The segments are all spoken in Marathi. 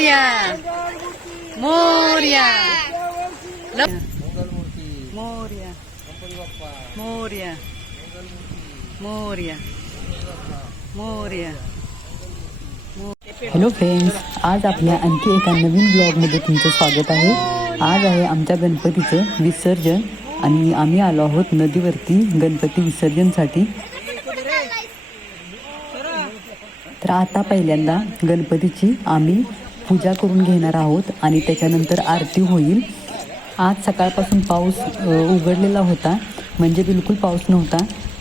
मोर्या. मोर्या. मोर्या. मोर्या. मोर्या. मोर्या. हॅलो फ्रेंड्स आज आपल्या आणखी एका नवीन ब्लॉगमध्ये तुमचं स्वागत आहे. आज आहे आमच्या गणपतीचं विसर्जन आणि आम्ही आलो आहोत नदीवरती गणपती विसर्जनसाठी. तर आता पहिल्यांदा गणपतीची आम्ही पूजा करून घेणार आहोत आणि त्याच्यानंतर आरती होईल. आज सकाळपासून पाऊस उघडलेला होता. म्हणजे बिलकुल पाऊस नव्हता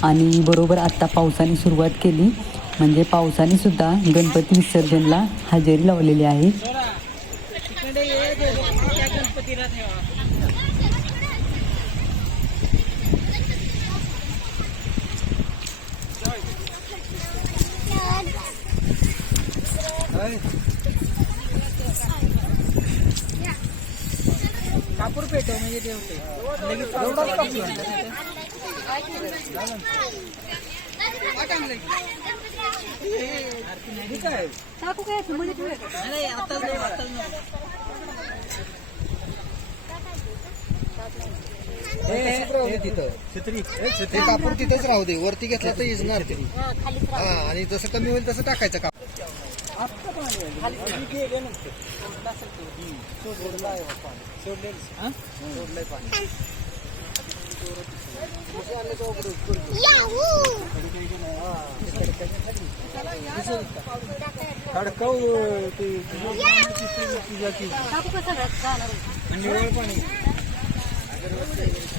आणि बरोबर आत्ता पावसाने सुरुवात केली. म्हणजे पावसाने सुद्धा गणपती विसर्जनला हजेरी लावलेली आहे. कापूर पेटव म्हणजे ते होते. लगेच एवढाच कापूर ठीक आहे नाही, आताच नाही, आताच नाही. हे तिथं. ते कापूर तिथंच राहू दे. वरती घेतला तर हा आणि जसं कमी होईल तसं टाकायचं कापूर. सोडलंय पाणी खडकाव ते पूजा केली आणि निवळ पाणी कामना पूर्ती जय जय जय नागस्वरात गौरी कुमारा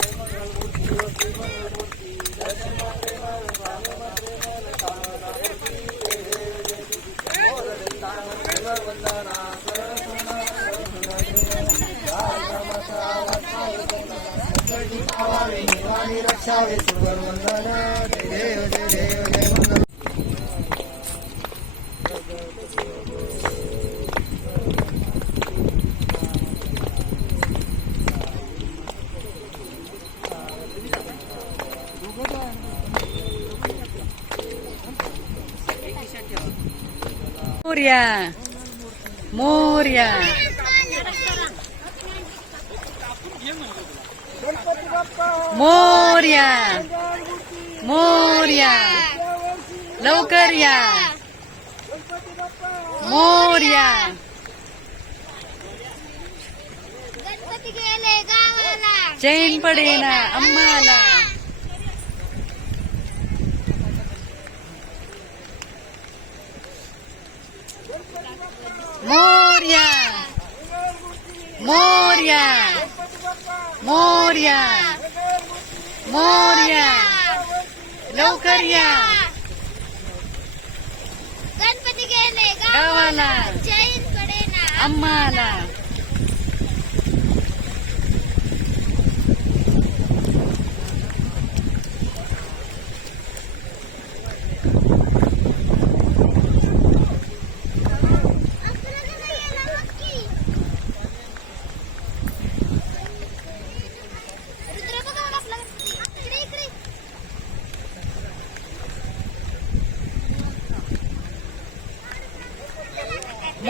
मोर्या मोर्या मोर्या. मोर्या. लवकर या. मोर्या. गणपती गेले गावाला. चैन पडेना आम्हाला. मोर्या. मोर्या. मोर्या. मोर्या. लवकर या. गणपती गेले गावाला. जैनकडे ना. आम्हाला.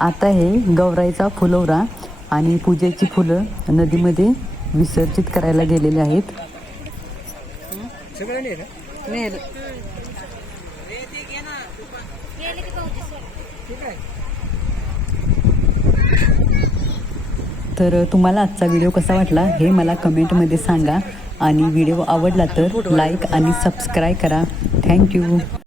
आता हे गौराईचा फुलवरा आणि पूजेची फुलं नदीमध्ये विसर्जित करायला गेलेले आहेत. तर तुम्हाला आजचा व्हिडिओ कसा वाटला हे मला कमेंटमध्ये सांगा. आणि व्हिडिओ आवडला तर लाईक आणि सबस्क्राईब करा. थँक्यू.